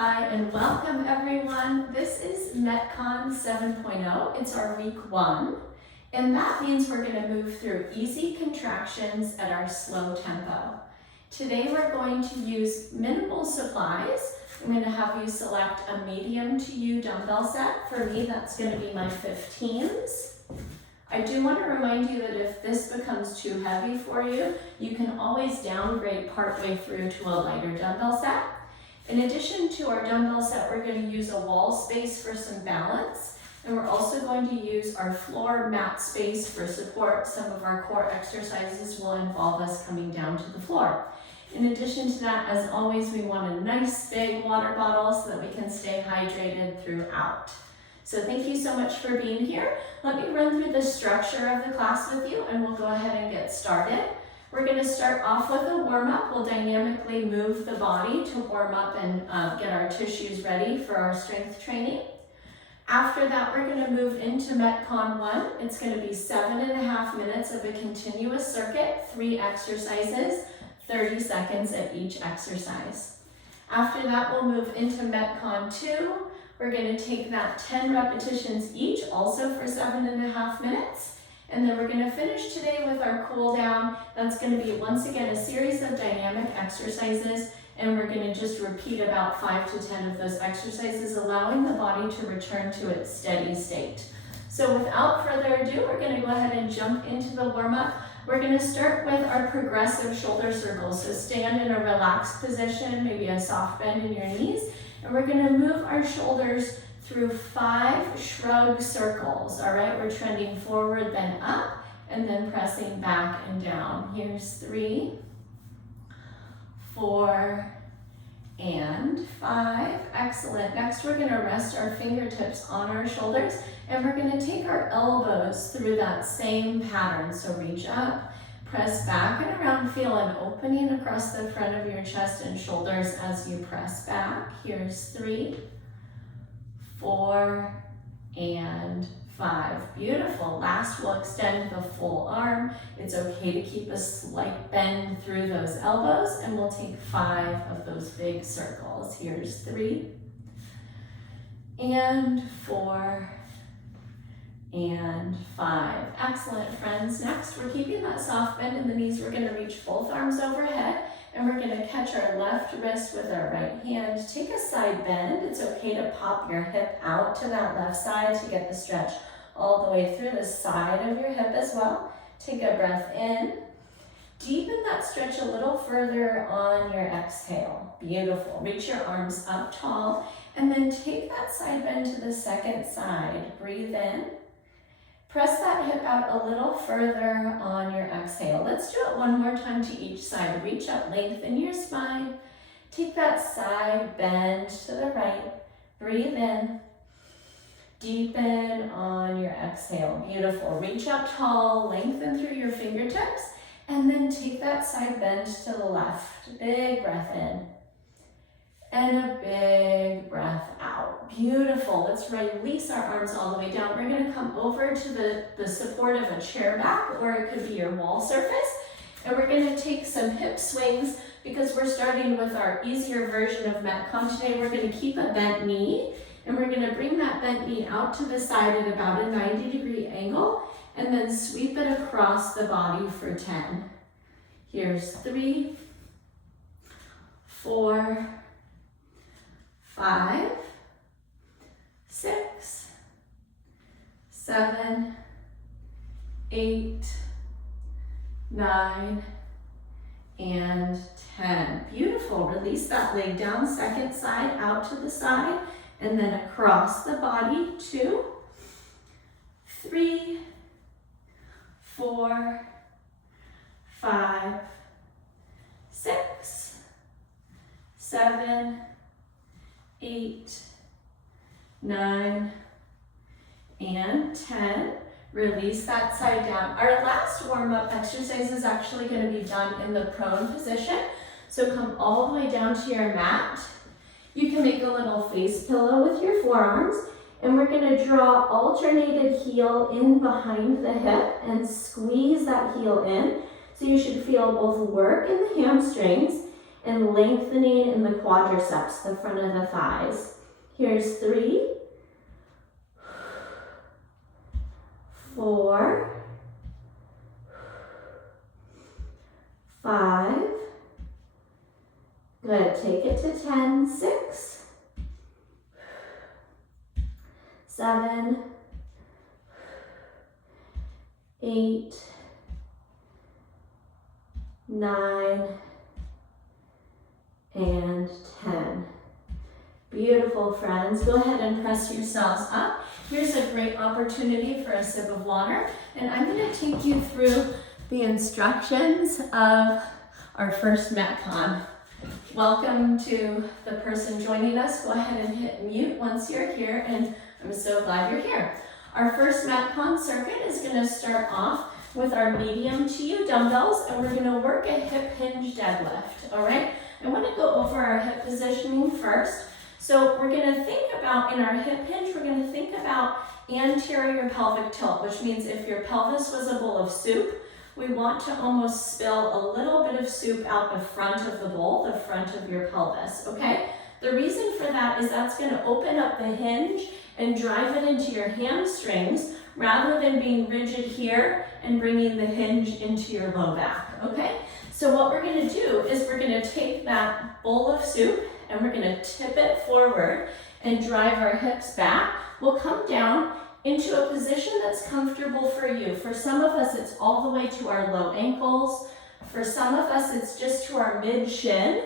Hi and welcome everyone. This is MetCon 7.0. It's our week 1 and that means we're going to move through easy contractions at our slow tempo. Today we're going to use minimal supplies. I'm going to have you select a medium to you dumbbell set. For me that's going to be my 15s. I do want to remind you that if this becomes too heavy for you, you can always downgrade partway through to a lighter dumbbell set. In addition to our dumbbell set, we're going to use a wall space for some balance, and we're also going to use our floor mat space for support. Some of our core exercises will involve us coming down to the floor. In addition to that, as always, we want a nice big water bottle so that we can stay hydrated throughout. So thank you so much for being here. Let me run through the structure of the class with you and we'll go ahead and get started. We're going to start off with a warm-up. We'll dynamically move the body to warm up and get our tissues ready for our strength training. After that, we're going to move into MetCon 1. It's going to be 7.5 minutes of a continuous circuit, 3 exercises, 30 seconds at each exercise. After that, we'll move into MetCon 2. We're going to take that 10 repetitions each, also for 7.5 minutes. And then we're going to finish today with our cool down. That's going to be once again a series of dynamic exercises, and we're going to just repeat about 5 to 10 of those exercises, allowing the body to return to its steady state. So without further ado, we're going to go ahead and jump into the warm-up. We're going to start with our progressive shoulder circles. So stand in a relaxed position, maybe a soft bend in your knees, and we're going to move our shoulders through 5 shrug circles. All right, we're trending forward, then up, and then pressing back and down. Here's 3, 4, and 5. Excellent. Next, we're going to rest our fingertips on our shoulders, and we're going to take our elbows through that same pattern. So reach up, press back and around, feel an opening across the front of your chest and shoulders as you press back. Here's 3, 4, and 5. Beautiful. Last, we'll extend the full arm. It's okay to keep a slight bend through those elbows, and we'll take 5 of those big circles. Here's 3, and 4, and 5. Excellent, friends. Next, we're keeping that soft bend in the knees. We're going to reach both arms overhead, and we're going to catch our left wrist with our right hand. Take a side bend. It's okay to pop your hip out to that left side to get the stretch all the way through the side of your hip as well. Take a breath in. Deepen that stretch a little further on your exhale. Beautiful. Reach your arms up tall, and then take that side bend to the second side. Breathe in. Press that hip out a little further on your exhale. Let's do it one more time to each side. Reach up, lengthen your spine. Take that side bend to the right. Breathe in. Deepen on your exhale. Beautiful. Reach up tall, lengthen through your fingertips, and then take that side bend to the left. Big breath in. And a big breath out. Beautiful. Let's release our arms all the way down. We're going to come over to the support of a chair back, or it could be your wall surface. And we're going to take some hip swings because we're starting with our easier version of MetCon today. We're going to keep a bent knee, and we're going to bring that bent knee out to the side at about a 90-degree angle, and then sweep it across the body for 10. Here's 3, 4, 5, 6, 7, 8, 9, and 10. Beautiful. Release that leg down, second side out to the side, and then across the body. 2, 3, 4, 5, 6, 7, 8, 9, and 10. Release that side down. Our last warm-up exercise is actually going to be done in the prone position. So come all the way down to your mat. You can make a little face pillow with your forearms, and we're going to draw alternated heel in behind the hip and squeeze that heel in. So you should feel both work in the hamstrings and lengthening in the quadriceps, the front of the thighs. Here's 3, 4, 5. Good, take it to 10, 6, 7, 8, 9, and 10. Beautiful, friends. Go ahead and press yourselves up. Here's a great opportunity for a sip of water, and I'm going to take you through the instructions of our first MetCon. Welcome to the person joining us. Go ahead and hit mute once you're here, and I'm so glad you're here. Our first MetCon circuit is going to start off with our medium to you dumbbells, and we're going to work a hip hinge deadlift, all right? I want to go over our hip positioning first. So we're going to think about, in our hip hinge, we're going to think about anterior pelvic tilt, which means if your pelvis was a bowl of soup, we want to almost spill a little bit of soup out the front of the bowl, the front of your pelvis, okay? The reason for that is that's going to open up the hinge and drive it into your hamstrings rather than being rigid here and bringing the hinge into your low back, okay? So what we're going to do is we're going to take that bowl of soup and we're going to tip it forward and drive our hips back. We'll come down into a position that's comfortable for you. For some of us, it's all the way to our low ankles. For some of us, it's just to our mid shin.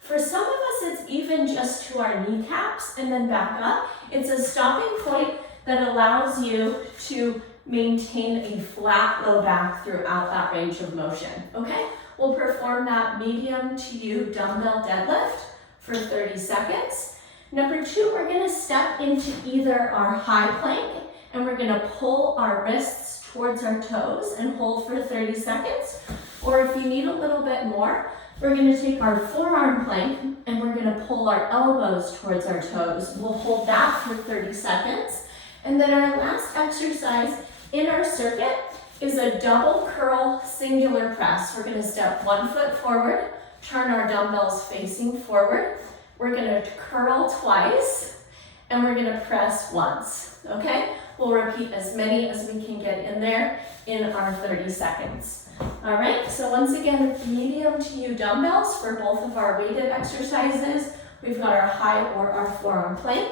For some of us, it's even just to our kneecaps and then back up. It's a stopping point that allows you to maintain a flat low back throughout that range of motion, okay? We'll perform that medium to you dumbbell deadlift for 30 seconds. Number 2, we're gonna step into either our high plank and we're gonna pull our wrists towards our toes and hold for 30 seconds. Or if you need a little bit more, we're gonna take our forearm plank and we're gonna pull our elbows towards our toes. We'll hold that for 30 seconds. And then our last exercise in our circuit is a double curl singular press. We're gonna step 1 foot forward, turn our dumbbells facing forward. We're gonna curl twice, and we're gonna press once, okay? We'll repeat as many as we can get in there in our 30 seconds. All right, so once again, medium to you dumbbells for both of our weighted exercises. We've got our high or our forearm plank,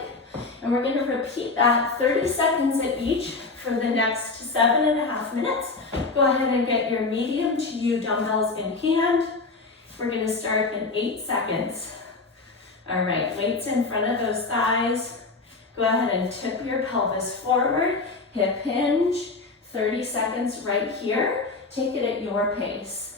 and we're gonna repeat that 30 seconds at each for the next 7.5 minutes. Go ahead and get your medium to you dumbbells in hand. We're gonna start in 8 seconds. All right, weights in front of those thighs. Go ahead and tip your pelvis forward, hip hinge, 30 seconds right here. Take it at your pace.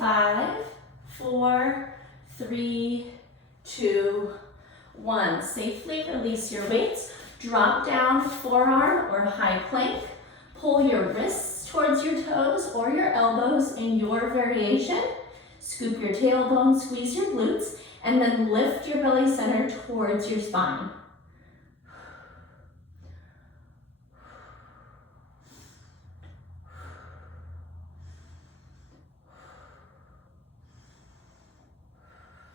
5, 4, 3, 2, 1. Safely release your weights. Drop down forearm or high plank. Pull your wrists towards your toes or your elbows in your variation. Scoop your tailbone, squeeze your glutes, and then lift your belly center towards your spine.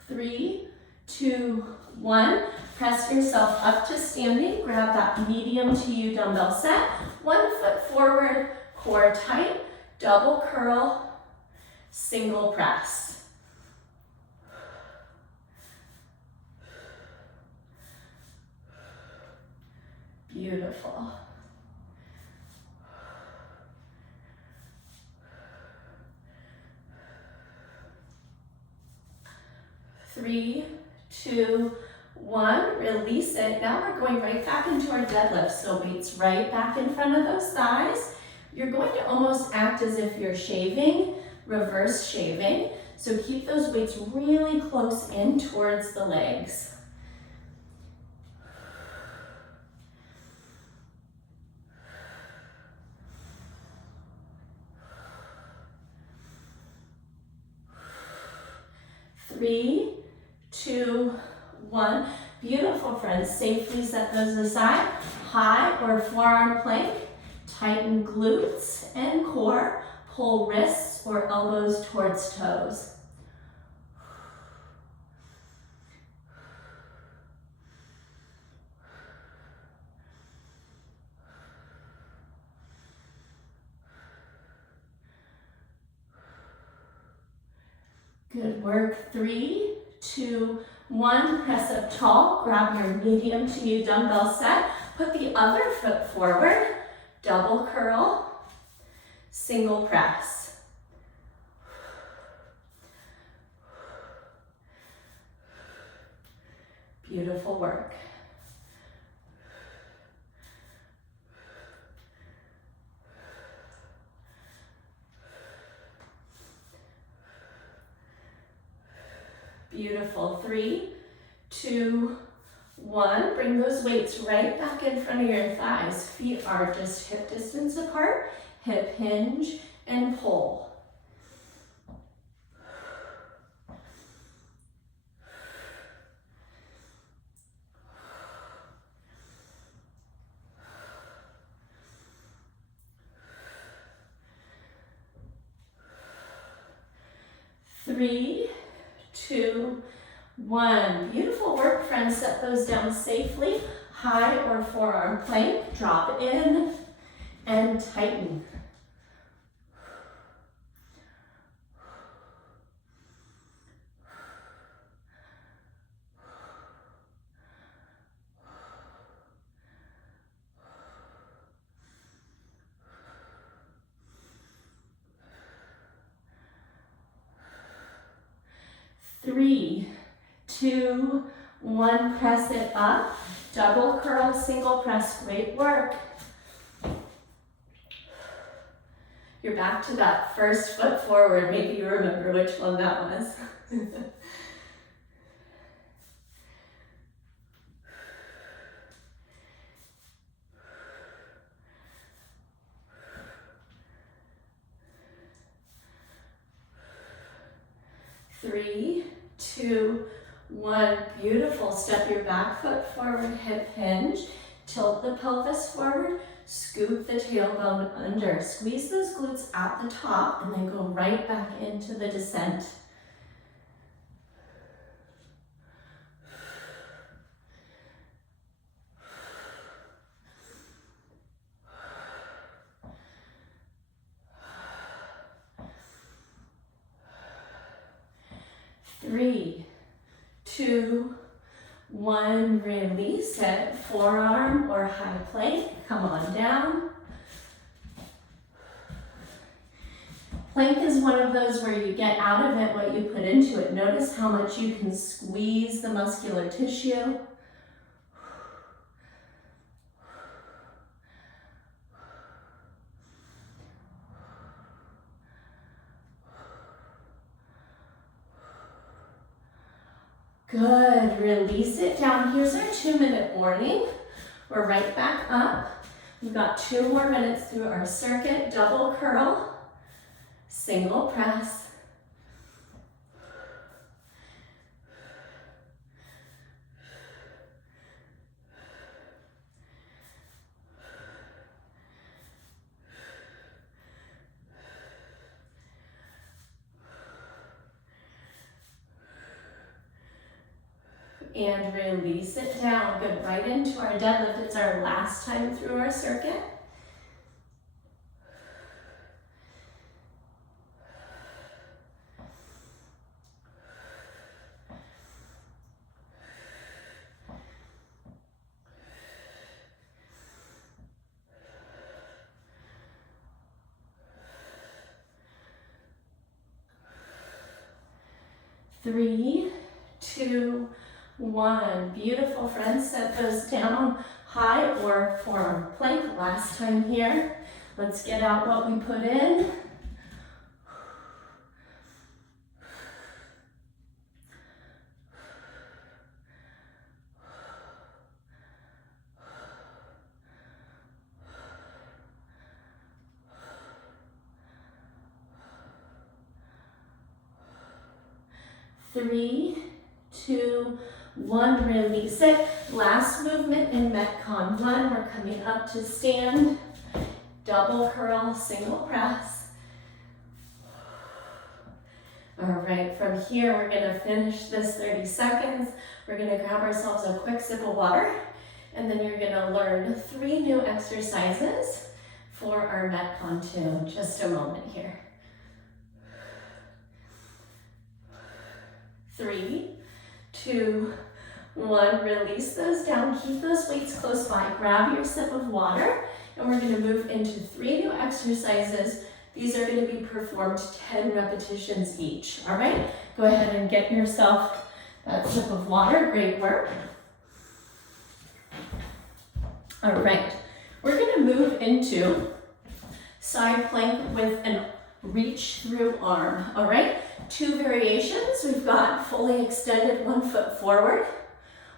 Three, 2, 1. Press yourself up to standing. Grab that medium to you dumbbell set. 1 foot forward, core tight, double curl, single press. Beautiful. Three, 2, 1, release it. Now we're going right back into our deadlift. So weights right back in front of those thighs. You're going to almost act as if you're shaving, reverse shaving. So keep those weights really close in towards the legs. 3, 2, 1. Beautiful, friends. Safely set those aside. High or forearm plank. Tighten glutes and core. Pull wrists or elbows towards toes. Good work. 3, 2, 1. Press up tall. Grab your medium to you dumbbell set. Put the other foot forward. Double curl. Single press. Beautiful work. Beautiful. 3, 2, 1. Bring those weights right back in front of your thighs. Feet are just hip distance apart. Hip hinge and pull. Three, 2, 1. Beautiful work, friends. Set those down safely. High or forearm plank. Drop in and tighten. Three, 2, 1. Press it up. Double curl, single press. Great work. You're back to that first foot forward. Maybe you remember which one that was. 3, 2, 1. Beautiful. Step your back foot forward, hip hinge. Tilt the pelvis forward. Scoop the tailbone under. Squeeze those glutes at the top and then go right back into the descent. Three, 2, 1. Release it. Forearm or high plank. Come on down. Plank is one of those where you get out of it what you put into it. Notice how much you can squeeze the muscular tissue. Good. Release it down. Here's our 2-minute warning. We're right back up. We've got 2 more minutes through our circuit. Double curl, single press. And release it down. Good, right into our deadlift. It's our last time through our circuit. Three, 2, 1. Beautiful, friends. Set those down. High or forearm plank. Last time here. Let's get out what we put in. 3, 2, 1, release it. Last movement in MetCon 1, we're coming up to stand, double curl, single press. All right, from here, we're gonna finish this 30 seconds. We're gonna grab ourselves a quick sip of water, and then you're gonna learn 3 new exercises for our MetCon 2. Just a moment here. 3, 2, 1, release those down, keep those weights close by, grab your sip of water, and we're gonna move into 3 new exercises. These are gonna be performed 10 repetitions each, all right? Go ahead and get yourself that sip of water, great work. All right, we're gonna move into side plank with an reach through arm, all right? 2 variations. We've got fully extended 1 foot forward,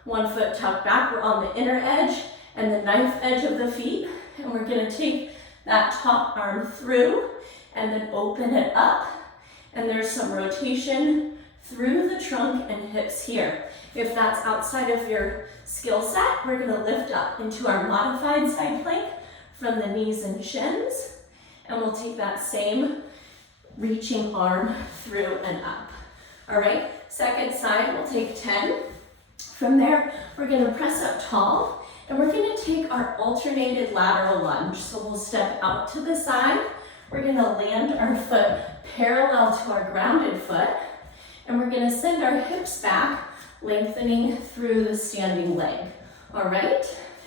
1 foot tucked back. We're on the inner edge and the knife edge of the feet. And we're gonna take that top arm through and then open it up. And there's some rotation through the trunk and hips here. If that's outside of your skill set, we're gonna lift up into our modified side plank from the knees and shins. And we'll take that same reaching arm through and up. All right, second side, we'll take 10. From there, we're gonna press up tall, and we're gonna take our alternated lateral lunge. So we'll step out to the side. We're gonna land our foot parallel to our grounded foot, and we're gonna send our hips back, lengthening through the standing leg. All right,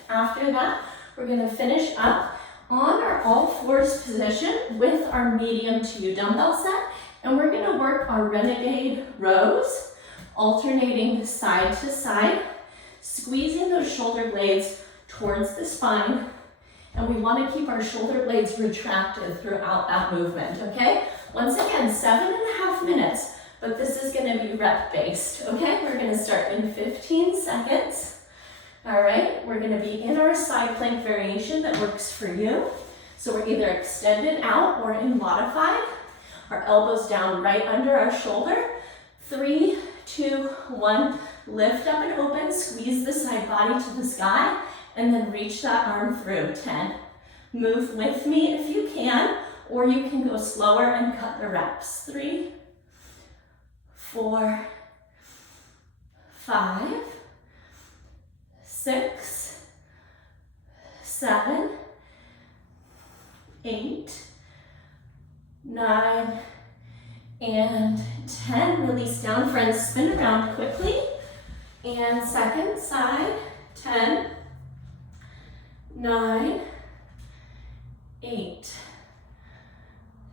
after that, we're gonna finish up on our all fours position with our medium to you dumbbell set, and we're gonna work our renegade rows, alternating side to side, squeezing those shoulder blades towards the spine, and we wanna keep our shoulder blades retracted throughout that movement, okay? Once again, 7.5 minutes, but this is gonna be rep based, okay? We're gonna start in 15 seconds. All right, we're gonna be in our side plank variation that works for you. So we're either extended out or in modified. Our elbows down right under our shoulder. 3, 2, 1, lift up and open, squeeze the side body to the sky, and then reach that arm through, 10. Move with me if you can, or you can go slower and cut the reps. 3, 4, 5, 6, 7, 8, 9, and 10. Release down, friends. Spin around quickly. And second side, 10, 9, 8,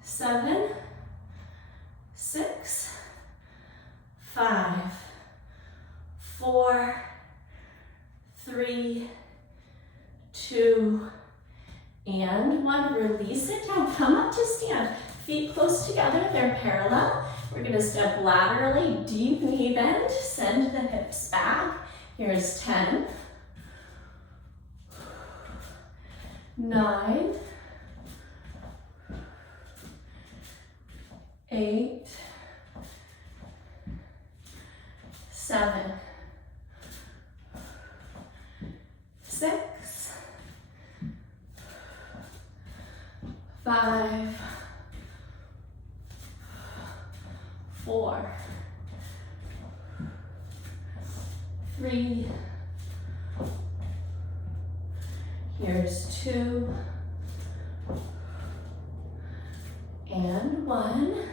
7, 6, 5, 4, 3, 2, and 1. Release it down. Come up to stand. Feet close together. They're parallel. We're going to step laterally, deep knee bend. Send the hips back. Here's 10, 9, 8, 7, 6, 5, 4, 3, here's 2, and 1.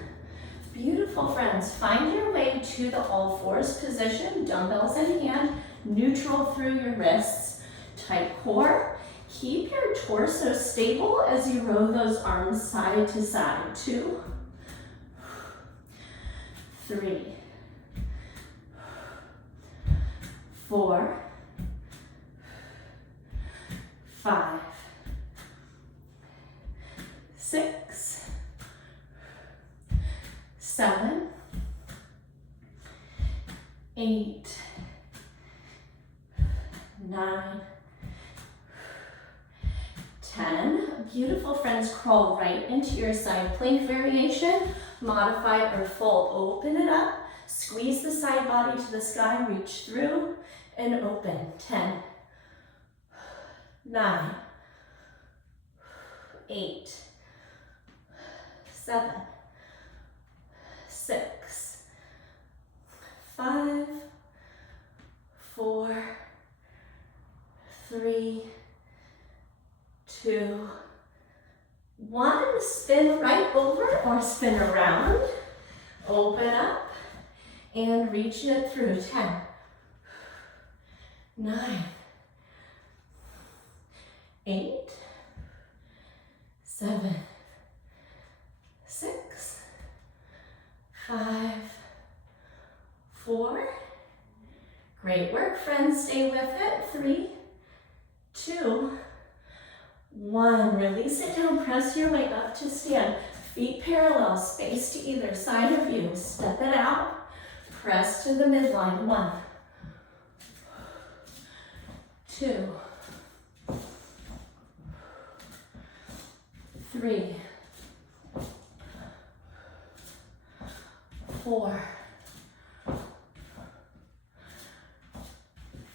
Beautiful, friends. Find your way to the all fours position, dumbbells in hand, neutral through your wrists, tight core. Keep your torso stable as you row those arms side to side. 2, 3, 4, 5, 6, 7, 8, 9, 10. Beautiful, friends. Crawl right into your side plank variation. Modified or full. Open it up. Squeeze the side body to the sky, reach through and open. 10, 9, 8, 7, 6, 5, 4, 3, 2, 1. Spin right over or spin around. Open up and reach it through. 10, 9, 8, 7, 6, 5, 4. Great work, friends. Stay with it. 3, 2, 1. Release it down. Press your way up to stand. Feet parallel, space to either side of you. Step it out. Press to the midline. 1, 2, 3, 4,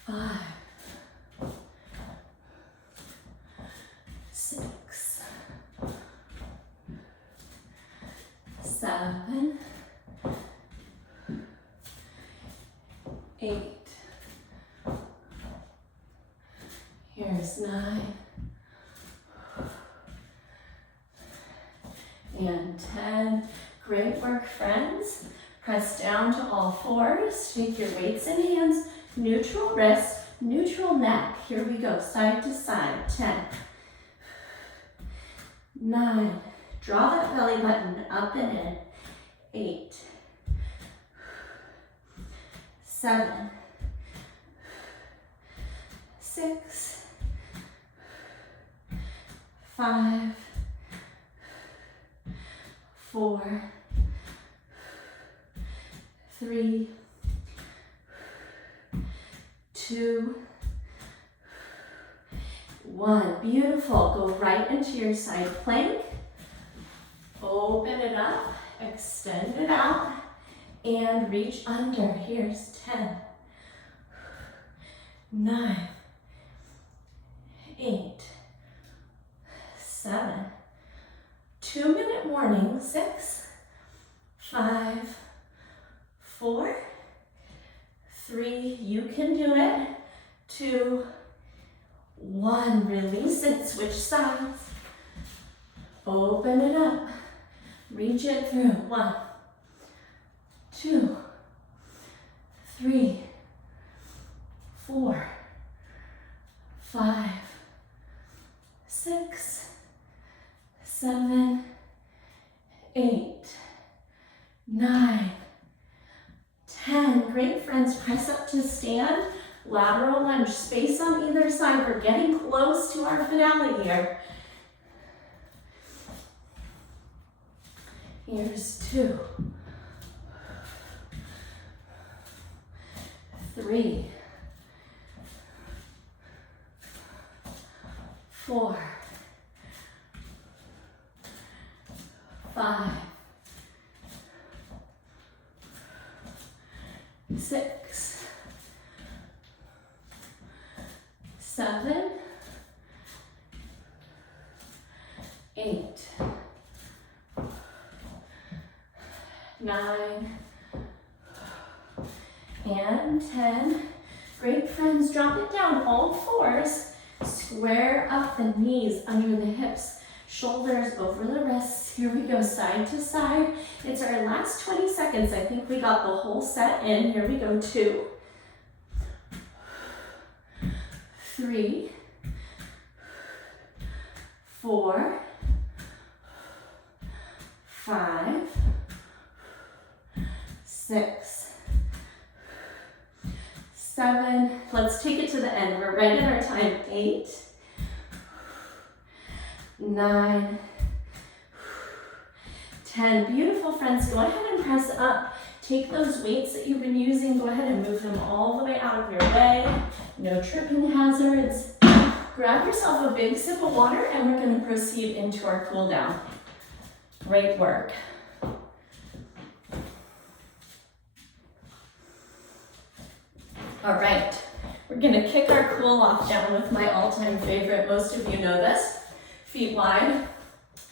5, 6, 7, 8. Here's 9. And 10. Great work, friends. Press down to all fours. Take your weights in hands. Neutral wrist, neutral neck. Here we go, side to side. 10, 9. Draw that belly button up and in. 8, 7, 6, 5, 4, 3, 2, 1. Beautiful. Go right into your side plank. Open it up, extend it out, and reach under. Here's 10, 9, 8, 7, 2-minute warning. 6, 5, 4, 3, you can do it. 2, 1, release it, switch sides. Open it up, reach it through. 1, 2, 3, 4, 5, 6, 7, 8, 9, 10. Great, friends. Press up to stand. Lateral lunge. Space on either side. We're getting close to our finale here. Here's 2, 3, 4, 5, 6, 7, 8, 9, and 10. Great, friends. Drop it down, all fours. Square up the knees under the hips. Shoulders over the wrists. Here we go, side to side. It's our last 20 seconds. I think we got the whole set in. Here we go, 2, 3, 4, 5, 6, 7. Let's take it to the end. We're right at our time. 8, 9, 10. Beautiful, friends. Go ahead and press up. Take those weights that you've been using. Go ahead and move them all the way out of your way. No tripping hazards. Grab yourself a big sip of water and we're going to proceed into our cool down. Great work. All right, we're gonna kick our cool off down with my all-time favorite. Most of you know this. Feet wide,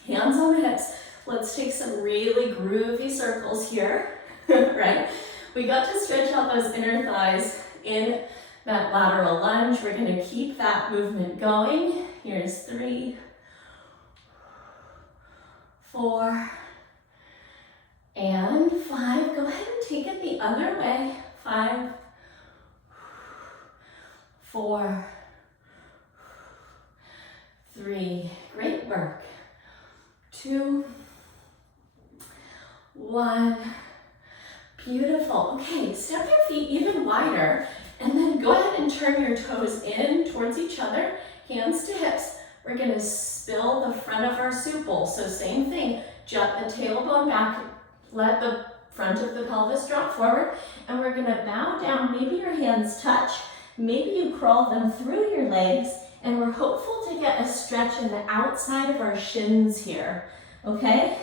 hands on hips. Let's take some really groovy circles here, right? We got to stretch out those inner thighs in that lateral lunge. We're gonna keep that movement going. Here's 3, 4, and 5. Go ahead and take it the other way. 5, 4, 3. Great work. 2, 1. Beautiful. Okay, step your feet even wider, and then go ahead and turn your toes in towards each other, hands to hips. We're gonna spill the front of our supple. So same thing, jut the tailbone back, let the front of the pelvis drop forward, and we're gonna bow down. Maybe your hands touch, maybe you crawl them through your legs, and we're hopeful to get a stretch in the outside of our shins here, okay?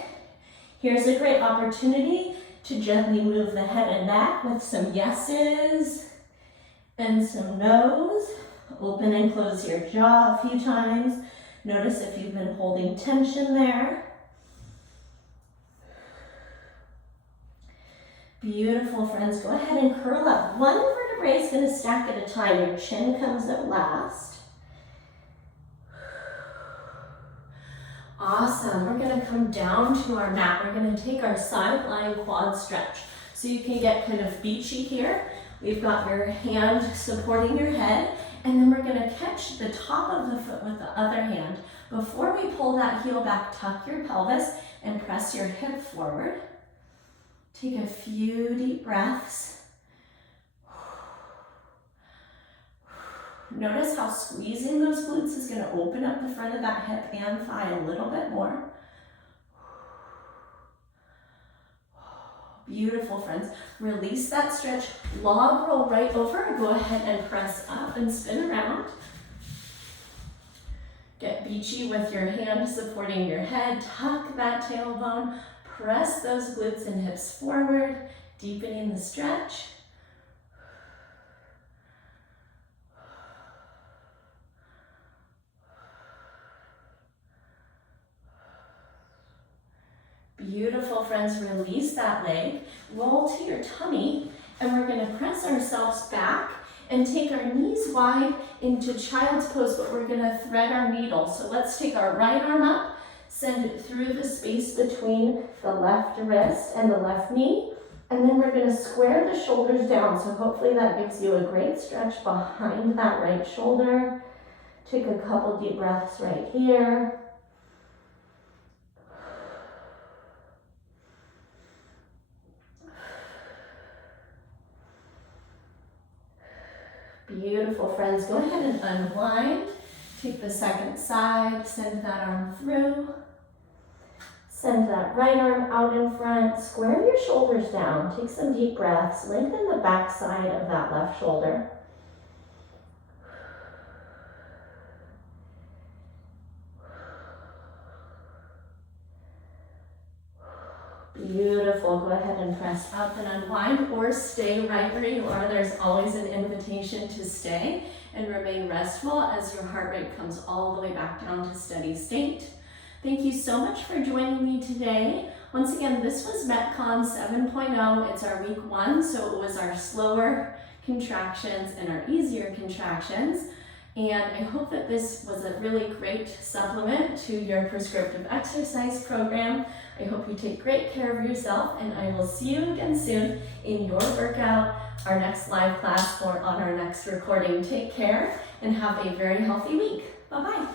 Here's a great opportunity to gently move the head and neck with some yeses and some nos. Open and close your jaw a few times. Notice if you've been holding tension there. Beautiful, friends. Go ahead and curl up. One vertebrae is going to stack at a time. Your chin comes up last. Awesome. We're going to come down to our mat. We're going to take our side lying quad stretch. So you can get kind of beachy here. We've got your hand supporting your head, and then we're going to catch the top of the foot with the other hand. Before we pull that heel back, tuck your pelvis and press your hip forward. Take a few deep breaths. Notice how squeezing those glutes is going to open up the front of that hip and thigh a little bit more. Beautiful, friends. Release that stretch. Log roll right over. Go ahead and press up and spin around. Get beachy with your hand supporting your head. Tuck that tailbone. Press those glutes and hips forward, deepening the stretch. Beautiful, friends. Release that leg, roll to your tummy, and we're going to press ourselves back and take our knees wide into child's pose, but we're going to thread our needle. So let's take our right arm up, send it through the space between the left wrist and the left knee, and then we're going to square the shoulders down. So hopefully that gives you a great stretch behind that right shoulder. Take a couple deep breaths right here. Beautiful, friends. Go ahead and unwind. Take the second side, send that arm through. Send that right arm out in front. Square your shoulders down. Take some deep breaths. Lengthen the back side of that left shoulder. Beautiful. Go ahead and press up and unwind, or stay right where you are. There's always an invitation to stay and remain restful as your heart rate comes all the way back down to steady state. Thank you so much for joining me today. Once again, this was MetCon 7.0. It's our week 1, so it was our slower contractions and our easier contractions. And I hope that this was a really great supplement to your prescriptive exercise program. I hope you take great care of yourself, and I will see you again soon in your workout, our next live class, or on our next recording. Take care and have a very healthy week. Bye-bye.